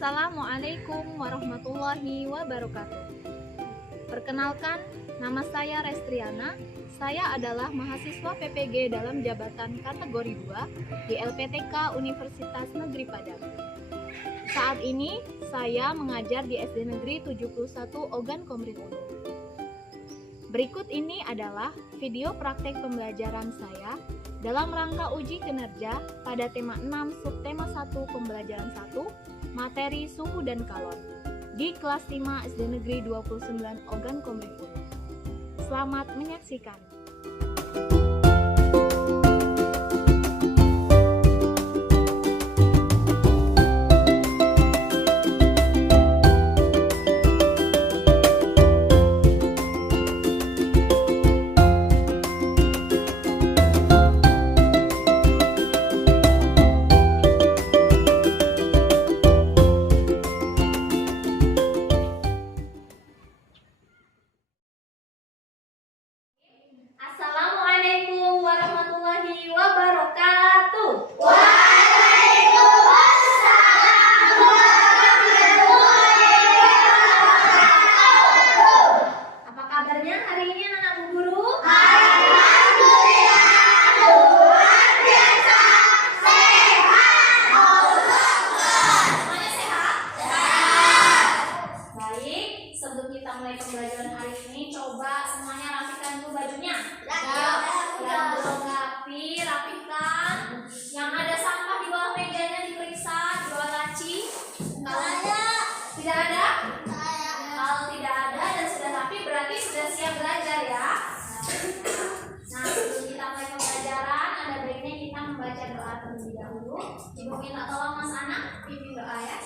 Assalamualaikum warahmatullahi wabarakatuh. Perkenalkan, nama saya Restriana. Saya adalah mahasiswa PPG dalam jabatan kategori 2 di LPTK Universitas Negeri Padang. Saat ini saya mengajar di SD Negeri 71 Ogan Komering Ulu. Berikut ini adalah video praktek pembelajaran saya dalam rangka uji kinerja pada tema 6 subtema 1 pembelajaran 1 materi suhu dan kalor di kelas 5 SD Negeri 29 Ogan Komering Ulu. Selamat menyaksikan. Assalamualaikum warahmatullahi wabarakatuh. Waalaikumsalam warahmatullahi wabarakatuh. Apa kabarnya hari ini anak-anak Bu Guru? Alhamdulillah luar biasa sehat. Semuanya sehat? Sehat. Baik, sebelum kita mulai pembelajaran hari ini, coba semuanya rapikan dulu bajunya. Yang belum rapi, rapikan. Yang ada sampah di bawah mejanya diperiksa, di bawah laci. Kalau tidak ada? Kalau tidak ada dan sudah rapi, berarti sudah siap belajar ya. Nah, sebelum kita mulai pembelajaran, ada baiknya kita membaca doa terlebih dahulu. Ibu minta tolong Mas Anak, pimpin doa ya.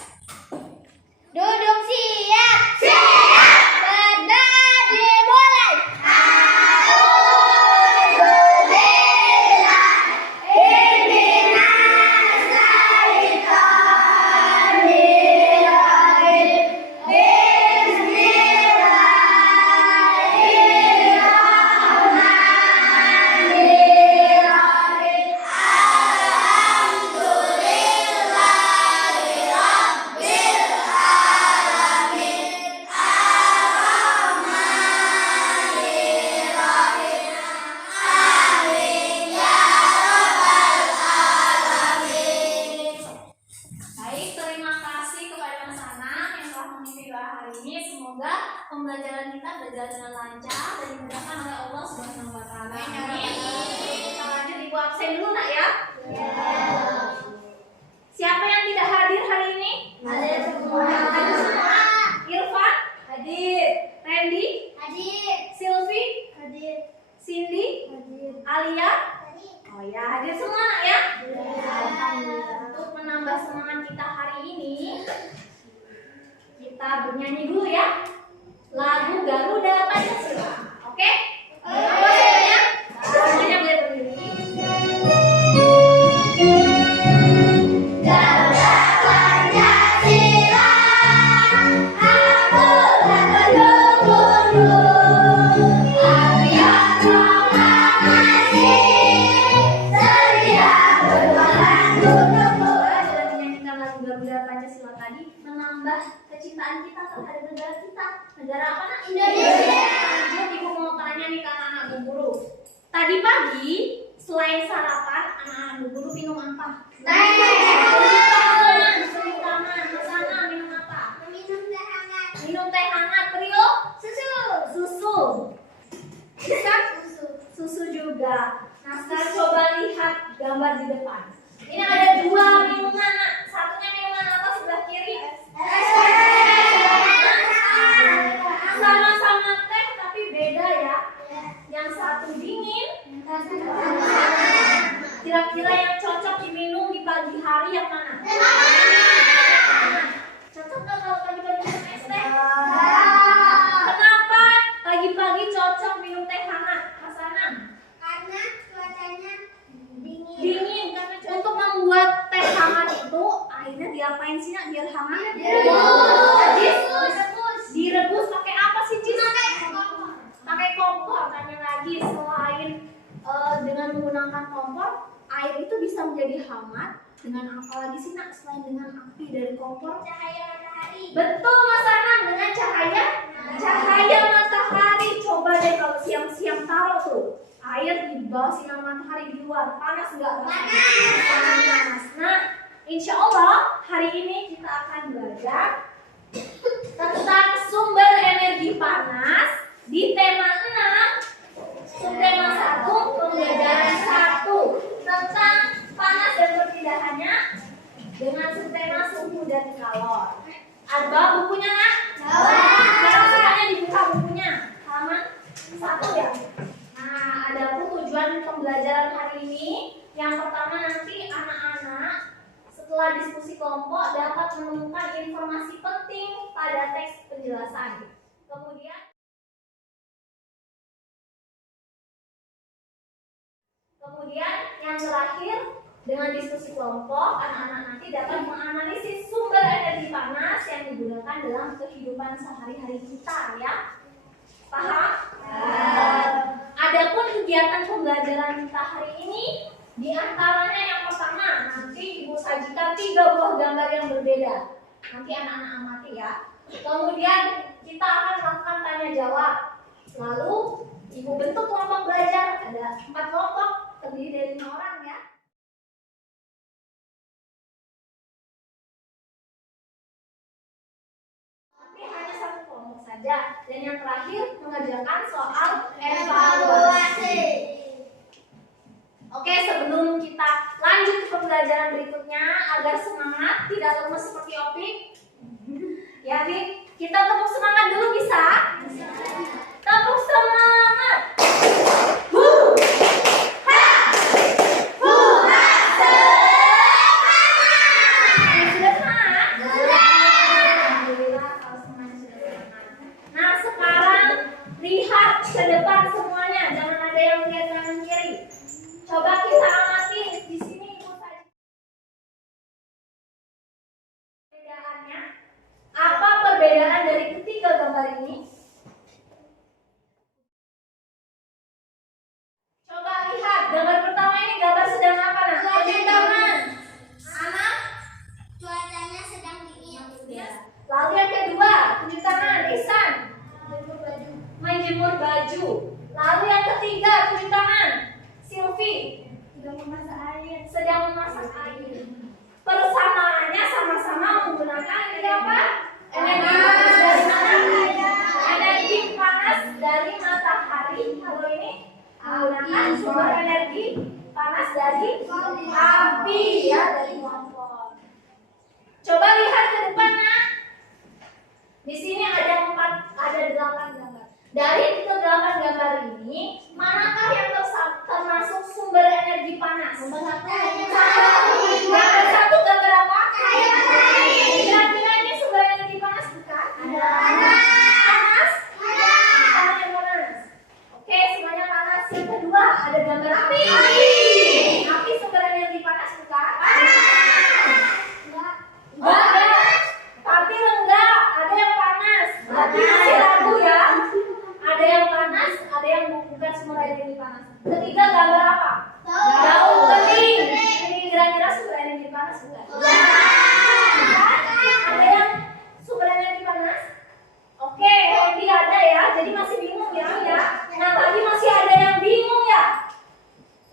Duduk siap. Siap. Berdiri mulai. Baik, terima kasih kepada Mas Anak yang telah memimpin doa hari ini. Semoga pembelajaran kita berjalan dengan lancar dan dimudahkan oleh Allah Subhanahu wa taala. Amin. Kita lanjut, Ibu absen dulu Nak ya. Siapa yang tidak hadir hari ini? Hadir semua. Hadir semua. Irfan? Hadir. Randy? Hadir. Sylvie? Hadir. Cindy? Hadir. Alia? Oh ya, hadir semua Nak ya. Alhamdulillah. Untuk menambah semangat kita hari ini, kita bernyanyi dulu ya. Lagu Garuda Pancasila. Oke? Apa ya? Semuanya boleh berdiri. Garuda Pancasila, akulah pendukungmu. Aku yang proklamasi, setia berjuang untukmu. Dengan menyanyikan lagu Garuda Pancasila tadi, menambah kecintaan kita terhadap negara kita. Negara apa Nak? Indonesia. Lanjut, Ibu mau tanya nih ke anak-anak Bu Guru. Tadi pagi, selain sarapan, anak-anak Bu Guru minum apa? Cuci tangan. Ke sana minum apa? Minum teh hangat. Minum teh hangat. Trio? Susu. Susu. Bisa? Susu juga. Nah, sekarang coba lihat gambar di depan. Ini ada dua minuman, Nak. Satunya minuman apa sebelah kiri? Sama-sama teh tapi beda ya. Yang satu dingin. Kira-kira yang cocok diminum di pagi hari yang mana? Cocok nggak kalau pagi-pagi minum es teh? Kenapa pagi-pagi cocok minum teh hangat, Mas Anam? Karena cuacanya dingin. Dingin, karena untuk membuat teh hangat itu airnya diapain sih Nak biar hangat? Direbus pakai apa sih Cis? Pakai kompor. Tanya lagi, selain dengan menggunakan kompor, Air itu bisa menjadi hangat dengan apa lagi sih nak selain dengan api dari kompor? Cahaya matahari. Betul Mas Anang, dengan cahaya matahari. Coba deh kalau siang-siang taruh tuh air di bawah sinar matahari di luar, panas nggak? Panas. Nah, insya Allah hari ini kita akan belajar tentang sumber energi panas di tema 6, subtema 1, pembelajaran 1 tentang panas dan perpindahannya dengan subtema suhu dan kalor. Ada bukunya nak? Sekarang semuanya dibuka bukunya. Halaman 1 ya. Nah, adapun tujuan pembelajaran hari ini, yang pertama nanti anak-anak setelah diskusi kelompok dapat menemukan informasi penting pada teks penjelasan. Kemudian yang terakhir, dengan diskusi kelompok, anak-anak nanti dapat menganalisis sumber energi panas yang digunakan dalam kehidupan sehari-hari kita, ya. Paham? Adapun kegiatan pembelajaran kita hari ini, di antaranya yang pertama, nanti Ibu sajikan 3 buah gambar yang berbeda. Nanti anak-anak amati ya. Kemudian kita akan melakukan tanya jawab. Lalu Ibu bentuk kelompok belajar, ada 4 kelompok, terdiri dari 5 orang ya. Tapi hanya 1 kelompok saja. Dan yang terakhir mengerjakan soal evaluasi. Oke, sebelum kita lanjut ke pembelajaran berikutnya agar semangat, tidak lemes seperti Opik. Ya, Dik, kita tepuk semangat dulu bisa? Tepuk semangat. Sudah semangat? Alhamdulillah kalau semuanya sudah semangat. Nah, sekarang lihat ke depan semuanya, jangan ada yang lihat kanan kiri. Coba kita amati di sini Ibu saja. Perbedaannya, apa perbedaan dari ketiga gambar ini? Coba lihat, gambar pertama ini gambar sedang apa nak? Tunjuk tangan. Anak? Cuacanya sedang dingin. Lalu yang kedua, tunjuk tangan. Ihsan? Menjemur baju. Lalu yang ketiga, tunjuk tangan. Silvi? Sedang memasak air. Persamaannya sama-sama menggunakan energi apa? Energi panas dari mana? Energi panas dari matahari. Kalau ini menggunakan sumber energi panas dari api ya, dari kompor. Coba lihat ke depannya. Di sini ada 8 gambar. Dari ke-8 gambar ini, manakah yang termasuk sumber energi panas? Gambar 1 gambar apa? Kira-kira ini sumber energi panas bukan? Panas? Tanah yang panas. Oke, semuanya panas. Yang kedua, ada gambar api. Api sumber energi panas bukan? Enggak. Tapi enggak, ada yang panas. Berarti masih ragu ya. Ada yang panas, ada yang bukan sumber energi panas. Ketiga, gambar apa? Daun kering. Kira-kira sumber energi panas bukan? Ada yang sumber energi panas? Oke, Hendy ada ya. Jadi masih bingung ya. Nah, tadi masih ada yang bingung ya.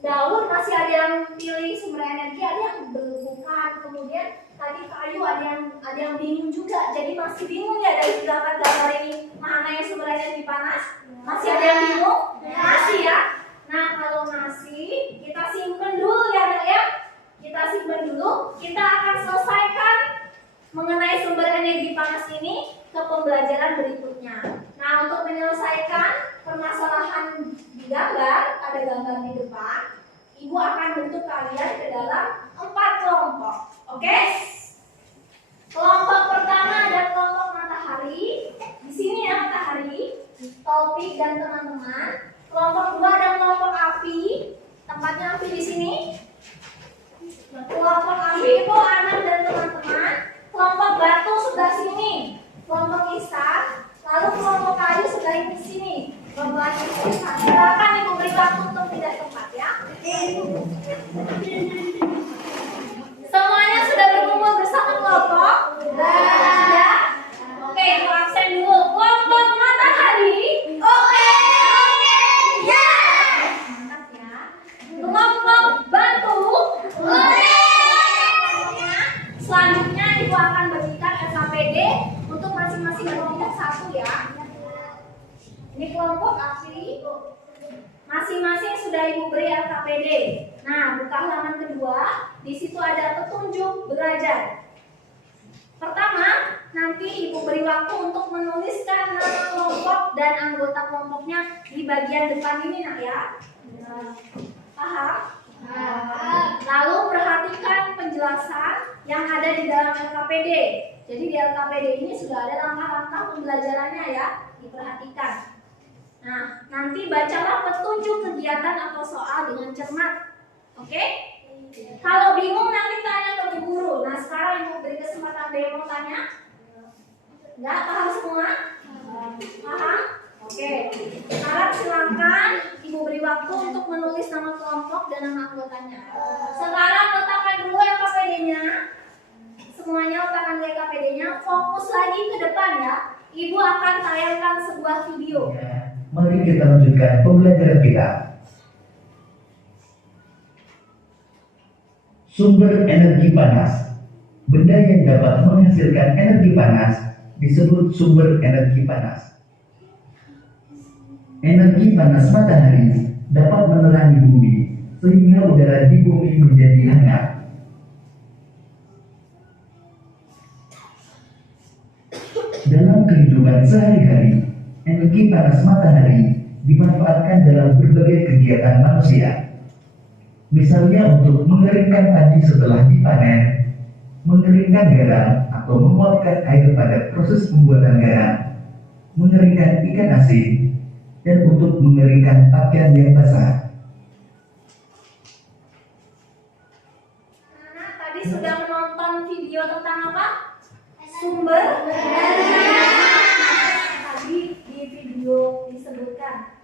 Daun masih ada yang pilih sumber energi, ada yang bukan. Kemudian tadi kayu ada yang bingung juga. Jadi masih bingung ya dari 8 gambar ini mana yang sumber energi panas? Masih ada yang bingung? Masih ya. Nah, kalau masih kita simpen dulu ya, Nak ya. Kita simpen dulu. Kita akan selesaikan mengenai sumber energi panas ini ke pembelajaran berikutnya. Nah, untuk menyelesaikan permasalahan di gambar, ada gambar di depan, Ibu akan bentuk kalian ke dalam 4 kelompok. Oke? Kelompok pertama ada kelompok matahari. Di sini ya matahari, Taufik dan teman-teman. Kelompok 2 ada kelompok api. Tempatnya api di sini. Kelompok api itu Anam dan teman-teman. Kelompok batu sebelah sini. Kelompok Ihsan. Lalu kelompok kayu sebelah ini sini. Kelompok Ihsan. Silakan Ibu beri waktu untuk pindah tempat ya. halaman kedua, di situ ada petunjuk belajar. Pertama, nanti Ibu beri waktu untuk menuliskan nama kelompok dan anggota kelompoknya di bagian depan ini, Nak ya. Paham? Lalu perhatikan penjelasan yang ada di dalam LKPD. Jadi di LKPD ini sudah ada langkah-langkah pembelajarannya ya, diperhatikan. Nah, nanti bacalah petunjuk kegiatan atau soal dengan cermat. Oke? Kalau bingung nanti tanya ke Bu Guru. Nah, sekarang Ibu beri kesempatan demo tanya. Enggak paham semua? Paham? Oke. Sekarang silakan Ibu beri waktu untuk menulis nama kelompok dan nama anggotanya. Sekarang letakkan dulu LKPD-nya. Semuanya letakkan LKPD-nya. Fokus lagi ke depan ya. Ibu akan tayangkan sebuah video. Mari kita lanjutkan pembelajaran kita. Sumber energi panas. Benda yang dapat menghasilkan energi panas disebut sumber energi panas. Energi panas matahari dapat menerangi bumi sehingga udara di bumi menjadi hangat. Dalam kehidupan sehari-hari, energi panas matahari dimanfaatkan dalam berbagai kegiatan manusia. Misalnya untuk mengeringkan padi setelah dipanen, mengeringkan garam atau menguapkan air pada proses pembuatan garam, mengeringkan ikan asin, dan untuk mengeringkan pakaian yang basah. Nah, tadi sudah menonton video tentang apa? Sumber energi. Tadi di video disebutkan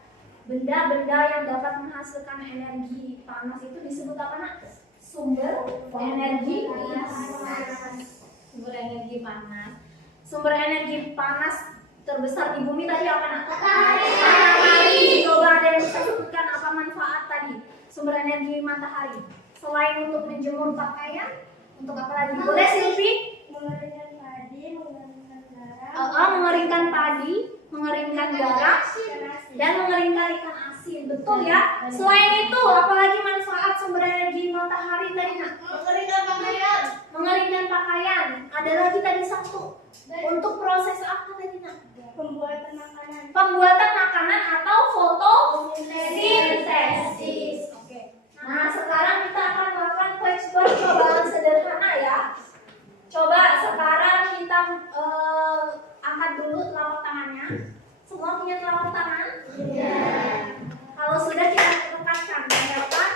benda-benda yang dapat menghasilkan energi panas itu disebut apa, Nak? Sumber energi panas. Sumber energi panas. Sumber energi panas terbesar di bumi tadi apa, Nak? Matahari. Coba ada yang bisa sebutkan apa manfaat tadi sumber energi matahari? Selain untuk menjemur pakaian, untuk apa lagi? Boleh Silvi? Mengeringkan padi, mengeringkan garam. Mengeringkan padi, mengeringkan garam, dan mengeringkan ikan asin. Betul ya? Selain itu, apalagi manfaat sumber energi matahari tadi, Nak? Mengeringkan pakaian. Mengeringkan pakaian. Ada lagi tadi satu. Untuk proses apa tadi, Nak? Pembuatan makanan. Pembuatan makanan atau fotosintesis. Oke. Nah, sekarang kita akan melakukan flashcard cobaan sederhana ya. Coba sekarang kita angkat dulu telapak tangannya. Semua punya telapak tangan? Iya. Kalau sudah kita tekatkan, bayangkan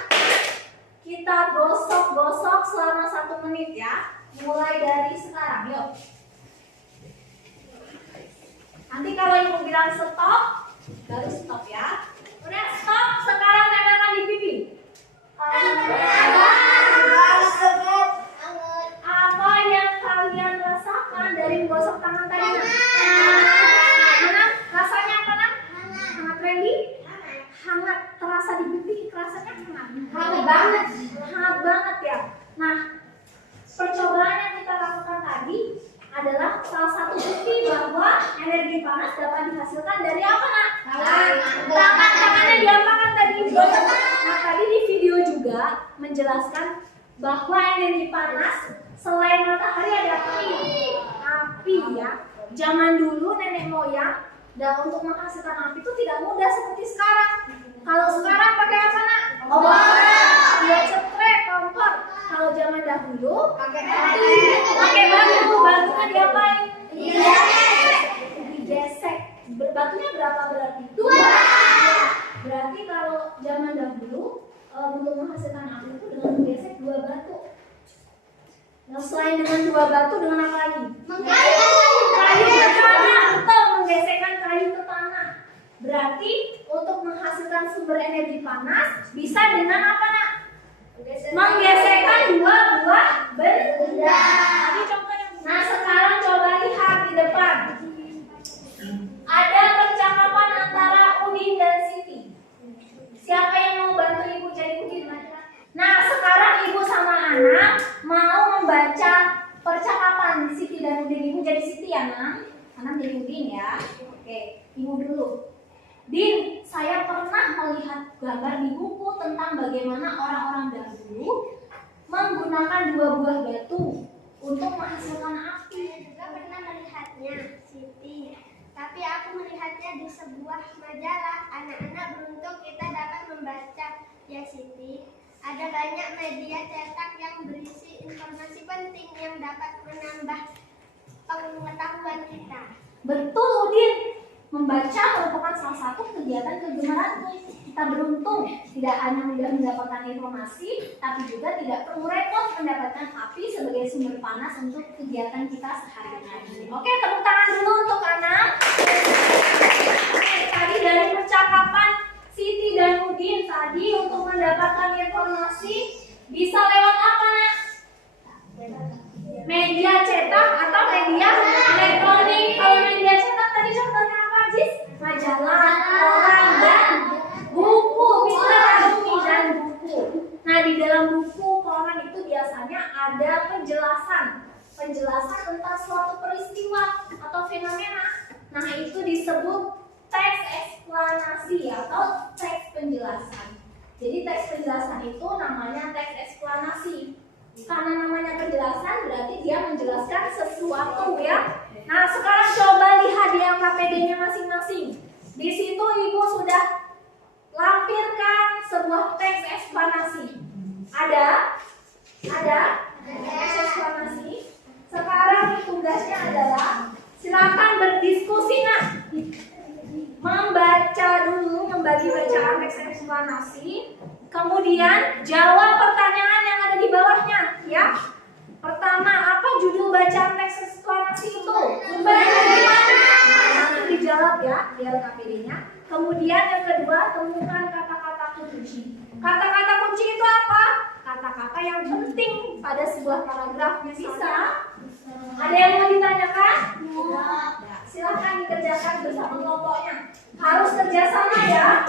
kita gosok-gosok selama 1 menit ya. Mulai dari sekarang, yuk. Nanti kalau Ibu bilang stop, baru stop ya. Udah stop, sekarang tempelkan di pipi. Apa yang kalian rasakan dari menggosok tangan tadi? Mana? Rasanya apa, Nak? Hangat, Randy? Hangat, terasa di pipi, rasanya hangat. Hangat banget. Hangat banget ya. Nah, percobaan yang kita lakukan tadi adalah salah satu bukti bahwa energi panas dapat dihasilkan dari apa, Nak? Tangannya diapakan tadi? Nah, tadi di video juga menjelaskan bahwa energi panas selain matahari ada api ya. Zaman dulu nenek moyang dan untuk menghasilkan api itu tidak mudah seperti sekarang. Kalau sekarang pakai apa, Nak? Buat setrek, kompor. Kalau zaman dahulu pakai batu. Batunya diapain? Digesek. Batunya berapa berarti? 2. Berarti kalau zaman dahulu untuk menghasilkan api itu dengan menggesek 2 batu. Nah, selain dengan 2 batu, dengan apa lagi? Kayu ke tanah. Betul, menggesekkan kayu ke tanah. Berarti untuk menghasilkan sumber energi panas bisa dengan apa, Nak? Menggesekkan 2 buah benda. Nah, sekarang coba lihat di depan. Ada percakapan antara Udin dan Siti. Siapa yang mau bantu Ibu jadi Udin? Nah, sekarang Ibu sama anak mau membaca percakapan Siti dan Udin. Ibu jadi Siti ya, Nak? Anak jadi Udin ya. Oke, Ibu dulu. Din, saya pernah melihat gambar di buku tentang bagaimana orang-orang dahulu sebuah batu untuk menghasilkan api? Saya juga pernah melihatnya, Siti. Tapi aku melihatnya di sebuah majalah. Anak-anak beruntung kita dapat membaca, ya Siti. Ada banyak media cetak yang berisi informasi penting yang dapat menambah pengetahuan kita. Betul, Udin. Membaca merupakan salah satu kegiatan kegemaranku. Kita beruntung tidak hanya mudah mendapatkan informasi, tapi juga tidak perlu repot mendapatkan api sebagai sumber panas untuk kegiatan kita sehari-hari. Oke, tepuk tangan dulu untuk anak. Tadi dari percakapan Siti dan Udin tadi untuk mendapatkan informasi bisa lewat apa, Nak? Media cetak atau media elektronik. Kalau media cetak tadi contohnya apa, Jis? Majalah, koran, dan buku. Pintar, bumi dan buku. Nah, di dalam buku koran itu biasanya ada penjelasan tentang suatu peristiwa atau fenomena. Nah, itu disebut teks eksplanasi atau teks penjelasan. Jadi teks penjelasan itu namanya teks eksplanasi. Karena namanya penjelasan berarti dia menjelaskan sesuatu ya. Nah, sekarang coba lihat di LKPD-nya masing-masing. Di situ Ibu sudah lampirkan sebuah teks eksplanasi. Ada teks eksplanasi. Sekarang tugasnya adalah silakan berdiskusi, Nak. Membaca dulu, membagi bacaan teks eksplanasi. Kemudian jawab pertanyaan yang ada di bawahnya, ya. Pertama, apa judul bacaan teks eksplanasi itu? Sumbernya dari mana? Nanti dijawab ya di LKPD-nya. Kemudian yang kedua, temukan kata-kata kunci. Kata-kata kunci itu apa? Kata-kata yang penting pada sebuah paragraf. Bisa? Ada yang mau ditanyakan? Ya, silakan dikerjakan bersama kelompoknya. Harus kerjasama ya.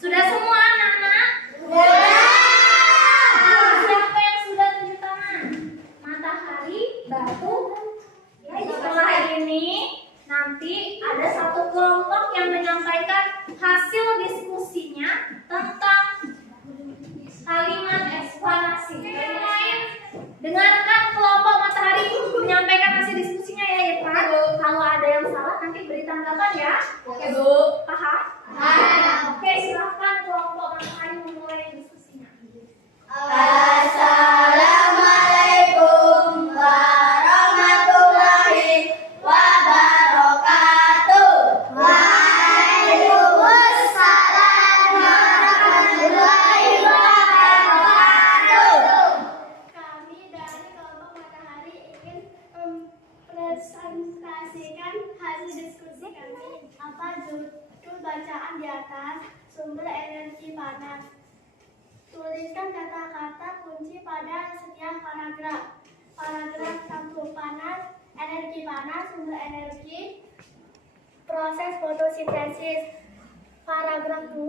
Sudah semua anak-anak? Siapa yang sudah tunjuk tangan? Matahari, batu. Setelah ini nanti ada satu kelompok yang menyampaikan hasil diskusinya tentang kalimat eksplanasi. Yang lain, dengarkan kelompok matahari menyampaikan hasil diskusinya ya, Irfan. Kalau ada yang salah nanti beri tanggapan ya. Oke, Bu. Paham? Oke, silakan kelompok matahari memulai diskusinya. Assalamualaikum warahmatullahi wabarakatuh. Waalaikumsalam warahmatullahi wabarakatuh. Kami dari kelompok matahari ingin mempresentasikan hasil diskusi kami. Apa judul bacaan di atas? Sumber energi panas. Tuliskan kata-kata kunci pada setiap paragraf. Paragraf 1, panas, energi panas, sumber energi, proses fotosintesis. Paragraf 2,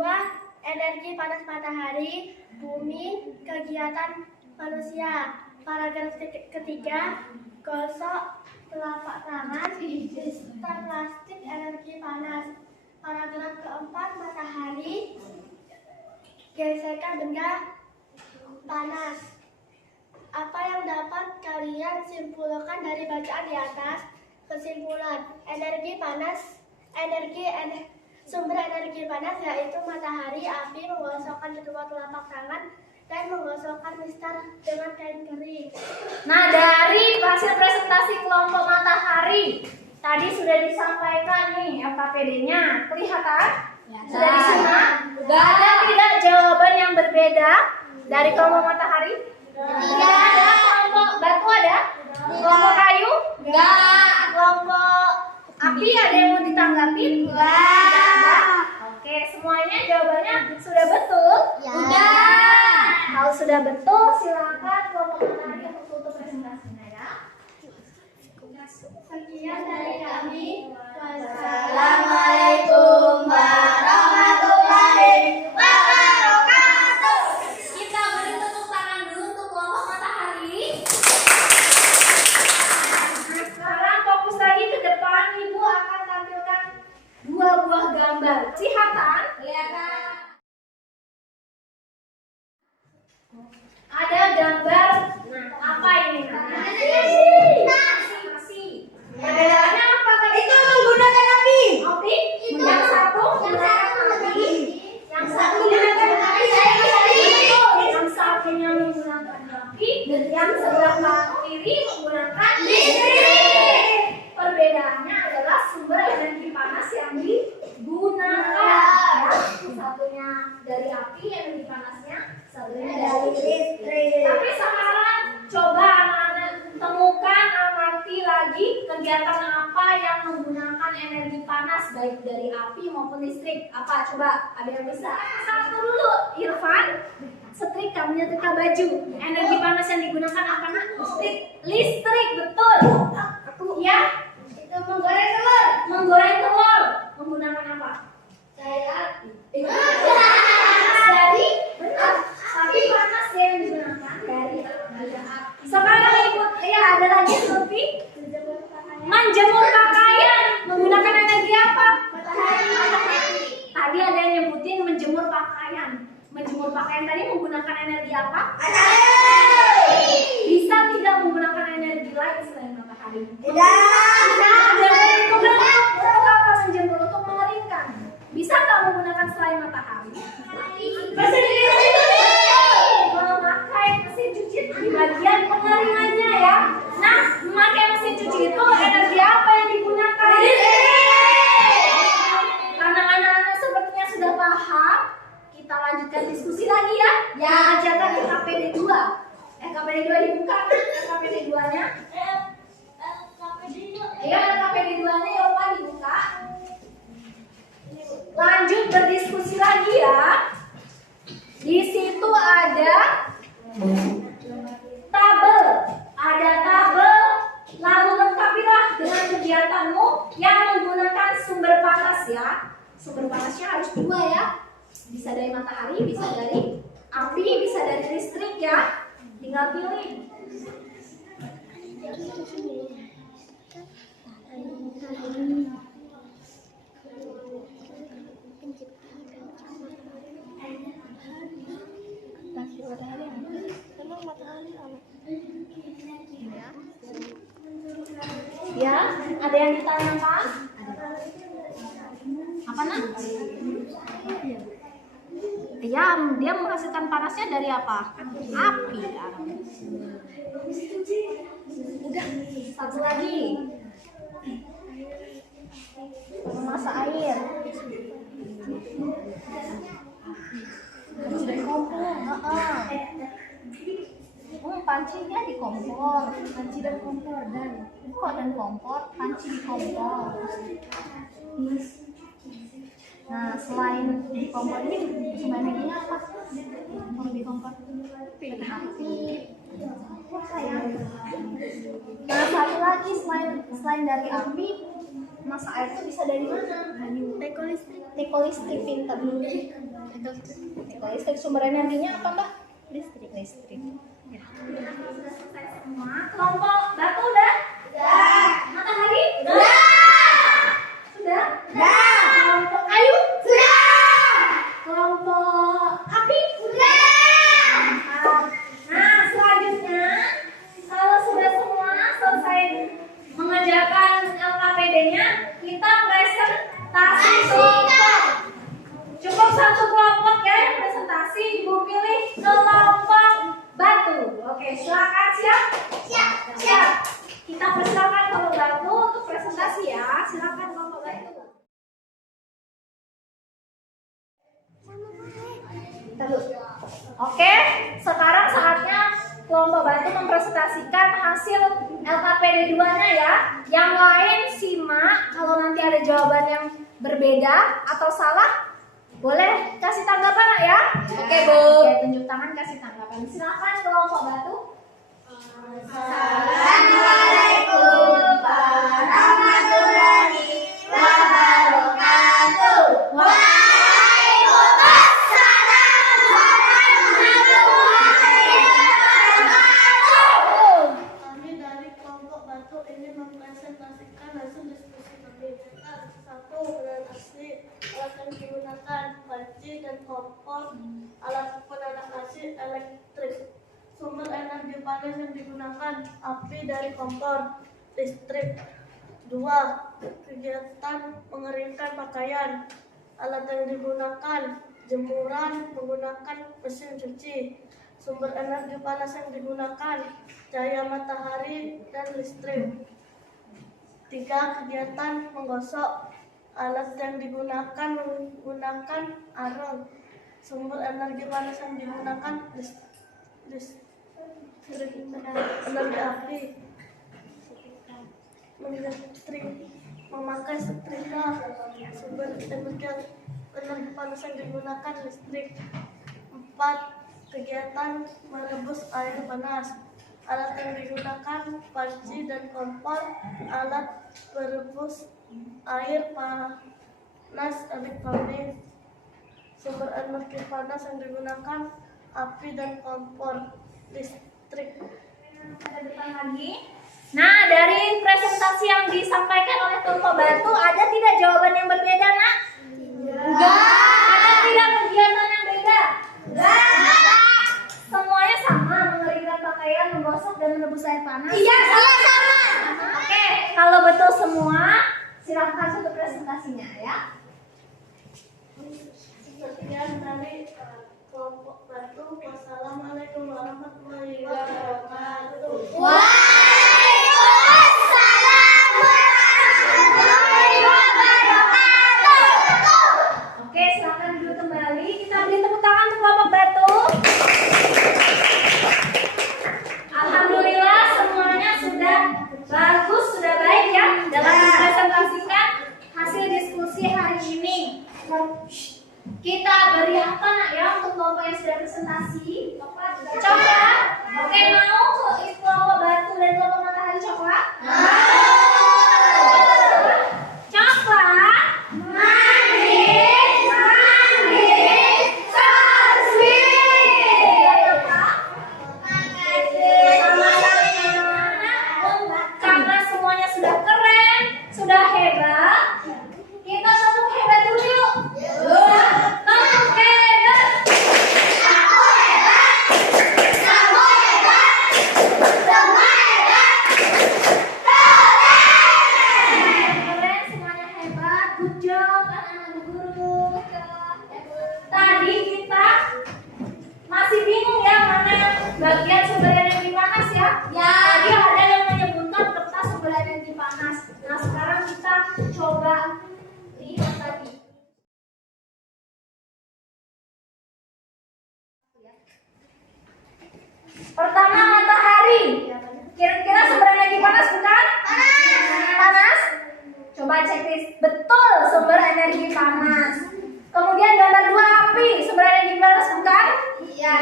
energi panas matahari, bumi, kegiatan manusia. Paragraf ketiga, gosok telapak tangan, sistem plastik, energi panas. Paragraf keempat, matahari, gesekan benda panas. Apa yang dapat kalian simpulkan dari bacaan di atas? Kesimpulan, energi panas, sumber energi panas yaitu matahari, api, menggosokkan kedua telapak tangan, dan menggosokkan mistar dengan kain kering. Nah, dari hasil presentasi kelompok matahari tadi sudah disampaikan nih LKPD-nya. Kelihatan? Sudah disimak? Ada tidak jawaban yang berbeda dari kelompok matahari? Tidak ada. Kelompok batu ada? Kelompok kayu? Enggak. Kelompok api ada yang mau ditambahkan? nanggapin? Tidak. Oke, semuanya jawabannya sudah betul? Sudah. Kalau sudah betul, silakan kelompok matahari untuk tutup presentasinya ya. Sekian dari kami. Wassalamualaikum warahmatullahi wabarakatuh. Kita beri tepuk tangan dulu untuk kelompok matahari. Nah, sekarang fokus lagi ke depan. Ibu akan tampilkan 2 buah gambar. Kelihatan? Kelihatan. Ada gambar. Nah, apa ini? Nasi. Perbedaannya apa tadi? Itu menggunakan api. Api? Yang satu menggunakan api. Yang satu menggunakan api. Yang satunya menggunakan api. Dan yang sebelah kiri menggunakan listrik. Perbedaannya adalah sumber energi panas yang digunakan. Ya, satunya dari api energi panasnya, satunya dari listrik. Tapi sekarang coba anak-anak temukan, amati lagi kegiatan apa yang menggunakan energi panas baik dari api maupun listrik. Apa? Coba ada yang bisa? Satu dulu, Irfan. Setrika, menyetrika baju. Energi panas yang digunakan apa nak? Listrik, betul. Ya? Itu menggoreng telur. Menggoreng telur menggunakan apa? Cair api. Dari benar. Tapi panas yang digunakan dari api. Sekarang ikut, ya ada lagi Lutfi. Menjemur pakaian menggunakan energi apa? Matahari. Tadi ada yang nyebutin menjemur pakaian. Menjemur pakaian tadi menggunakan energi apa? Matahari. Bisa tidak menggunakan energi lain selain matahari? Tidak. Untuk apa menjemur? Untuk mengeringkan. Bisa tak menggunakan selain matahari? Memakai mesin cuci di bagian pengeringannya ya. Nah, memakai mesin cuci itu energi apa yang digunakan? Karena anak-anak sepertinya sudah paham, kita lanjutkan diskusi lagi ya. Ya, ajarkan LKPD 2. LKPD 2 dibuka kan? LKPD 2-nya. Ya, LKPD 2-nya ya Pak dibuka. Lanjut berdiskusi lagi ya. Di situ ada tabel, lalu lengkapilah dengan kegiatanmu yang menggunakan sumber panas ya. Sumber panasnya harus 2 ya. Bisa dari matahari, bisa dari api, bisa dari listrik ya. Tinggal pilih. Ya, ada yang ditanyakan? Apa nak? Ya, dia menghasilkan panasnya dari apa? Api. Udah, satu lagi. Memasak air. Panci dan kompor. Pancinya di kompor. Panci dan kompor dan kompor. Panci di kompor. Nah, selain di kompor ini sumber energinya apa? Kalau di kompor api. Nah, satu lagi selain dari api, masak air itu bisa dari mana? Teko listrik pintar. Teko listrik sumber energinya apa Mbak? Listrik. Ya. Sudah selesai semua. Kelompok batu udah? Sudah. Matahari? Sudah. Sudah? Sudah. Kelompok kayu? Sudah. Kelompok api? Sudah. Nah, selanjutnya kalau sudah semua selesai mengerjakan LKPD-nya, kita presentasi kelompok. Cukup satu kelompok ya yang presentasi. Ibu pilih kelompok batu. Oke, silakan siap? Siap. Kita persilakan kelompok batu untuk presentasi ya. Silakan kelompok batu. Oke, sekarang saatnya kelompok batu mempresentasikan hasil LKPD 2-nya ya. Yang lain simak, kalau nanti ada jawaban yang berbeda atau salah? Boleh kasih tanggapan Nak, ya? Oke Bu. Oke, tunjuk tangan kasih tanggapan. Silakan kelompok batu. Assalamualaikum warahmatullahi wabarakatuh. Waalaikumsalam warahmatullahi wabarakatuh. Kami dari kelompok Batu ini mempresentasikan hasil diskusi kami. Satu, penahan asli, alat yang digunakan, panci dan kompor, alat penahan asli elektrik. Sumber energi panas yang digunakan, api dari kompor, listrik. Dua, kegiatan mengeringkan pakaian, alat yang digunakan, jemuran menggunakan mesin cuci. Sumber energi panas yang digunakan, cahaya matahari dan listrik. Tiga, kegiatan menggosok, alat yang digunakan menggunakan arang. Sumber energi panas yang digunakan energi api, listrik, memakai setrika. Sumber energi panas yang digunakan listrik. Empat, kegiatan merebus air panas, alat yang digunakan panci dan kompor, alat merebus air panas elektronik. Sumber energi panas yang digunakan api dan kompor, listrik. Ke depan lagi. Nah, dari presentasi yang disampaikan oleh kelompok batu, ada tidak jawaban yang berbeda, Nak? Enggak. Ada tidak kegiatan yang beda? Enggak. Semuanya sama, mengeringkan pakaian, menggosok dan merebus air panas. Iya, sama. Oke, kalau betul semua, silahkan untuk presentasinya ya. Sekian dari kelompok Batu. Wassalamualaikum warahmatullahi wabarakatuh. Waalaikumsalam warahmatullahi wabarakatuh. Oke, silahkan duduk kembali. Kita beri tepuk tangan untuk kelompok batu. Alhamdulillah semuanya sudah bagus, sudah baik ya dalam mempresentasikan hasil diskusi hari ini. Kita beri apa Nak ya untuk kelompok yang sudah presentasi? Coklat. Oke, mau kelompok batu dan kelompok matahari coklat? Coklat. Karena semuanya sudah keren, sudah hebat, kita tepuk hebat dulu yuk. Tepuk hebat. Keren, semuanya hebat. Good job anak-anak guru. Tadi kita masih bingung ya mana bagian sumber energi panas ya. Tadi ada yang menyebutkan kertas sumber energi panas. Nah sekarang kita coba lihat tadi. Pertama matahari. Kira-kira sumber energi panas bukan? Panas. Coba cek list. Betul sumber energi panas. Kemudian gambar 2 api. Sumber energi panas bukan? Iya.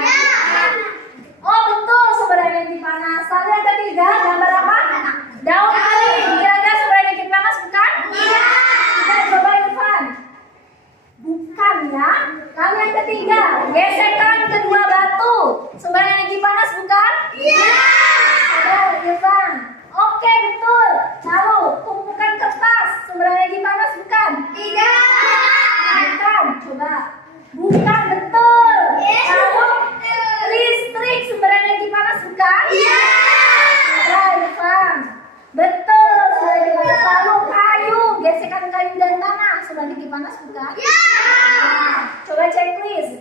Oh betul sumber energi panas. Lalu yang ketiga gambar apa? Daun kering. Kira-kira sumber energi panas bukan? Iya. Kita coba Irfan. Bukan ya. Lalu yang ketiga gesekan kedua batu. Sumber energi panas bukan? Iya. Ada Irfan. Oke betul. Lalu tumpukan kertas. Sumber energi panas bukan? Tidak. Bukan. Coba. Bukan betul. Lalu listrik sumber energi panas bukan? Iya. Ada Irfan. Betul sumber energi panas. Lalu kayu, gesekan kayu dan tanah sumber energi panas bukan? Iya. Coba checklist.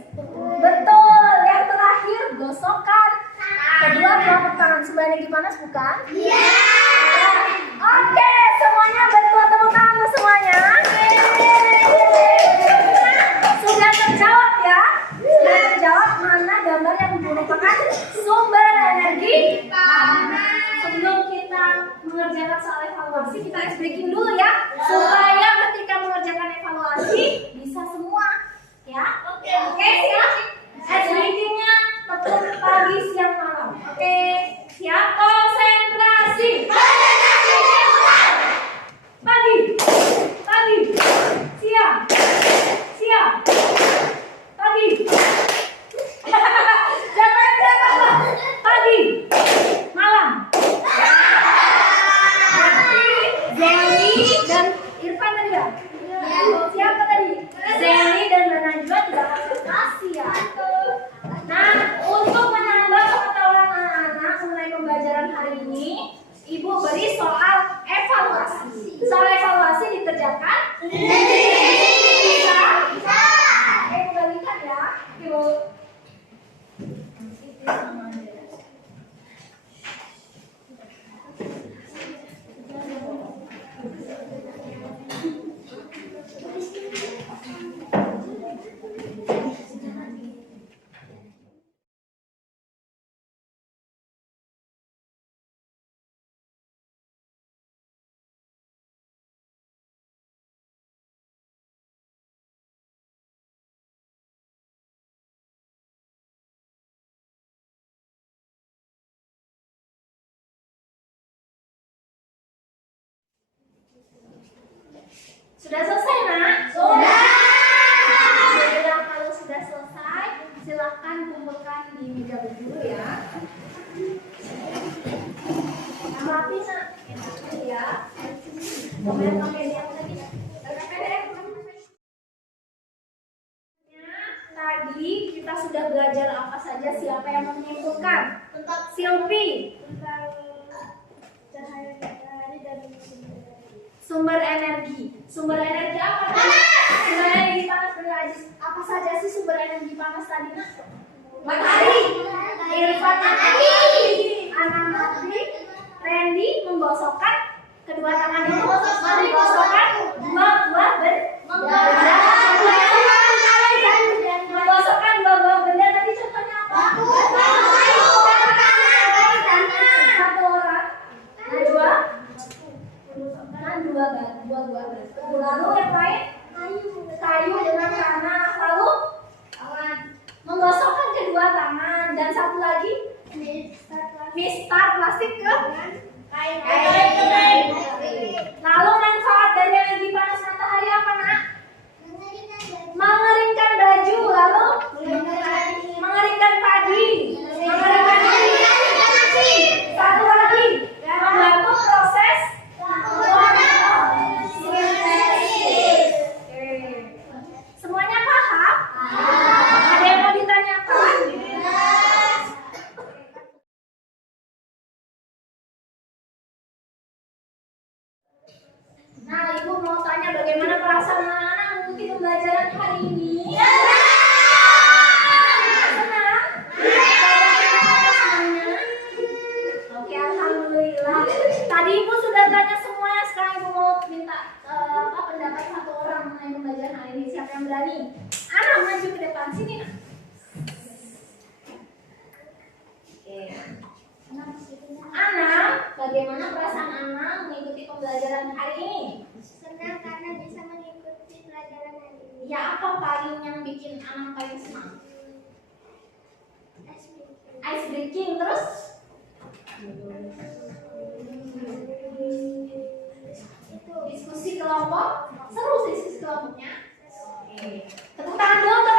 Betul. Yang terakhir gosokan. Kedua telapak tangan sumber energi panas bukan? Iya. Oke, semuanya betul. Tepuk tangan untuk semuanya. Sudah terjawab ya? Sudah terjawab mana gambar yang merupakan sumber energi panas. Sebelum kita mengerjakan soal evaluasi, kita ice breaking dulu ya, supaya ketika mengerjakan evaluasi Siapa tadi? Zeli dan Najwa tidak konsentrasi ya. Nah, untuk menambah pengetahuan anak-anak mengenai pembelajaran hari ini, Ibu beri soal evaluasi. Soal evaluasi dikerjakan? Bisa? Ibu balikan ya. Ibu. Sudah selesai, Nak? Sudah. Sudah, kalau sudah selesai, silakan kumpulkan di meja berdua ya. Yang rapi, Nak. Yang rapi ya. Komen-komen yang tadi. Tadi kita sudah belajar apa saja, siapa yang menyimpulkan? Tentang Silvi. tentang cahaya matahari dan Sumber energi. Sumber energi apa? Sumber energi panas berajis. Apa saja sih sumber energi panas tadi, Nak? Matahari. Irfan matahari. Anamati. Randy menggosokkan kedua tangan itu. Menggosokkan dua buah benda. Menggosokkan dua buah benda tadi contohnya apa? Satu orang. Najwa. Kan dua buah batu. Lalu yang lain kayu dengan tanah. Lalu menggosokkan kedua tangan dan satu lagi mistar plastik ke kain. Lalu manfaat dari energi panas matahari apa, Nak? Mengeringkan baju. Lalu mengeringkan padi. Mengeringkan nasi. Satu lagi membantu proses semuanya paham? Ada yang mau ditanyakan? Nah, Ibu mau tanya bagaimana perasaan anak-anak mengikuti pembelajaran hari ini? Senang? Senangnya? Oke, alhamdulillah. Tadi Ibu sudah tanya semuanya, sekarang Ibu mau minta pendapat satu orang mengenai pembelajaran hari ini. Siapa yang berani? Anak maju ke depan sini, Nak. Oke. Anak, bagaimana perasaan Anak mengikuti pembelajaran hari ini? Senang karena bisa mengikuti pelajaran hari ini. Ya, apa paling yang bikin Anak paling senang? Ice breaking, terus? Diskusi kelompok, seru sih diskusi kelompoknya. Oke. Tepuk tangan dulu untuk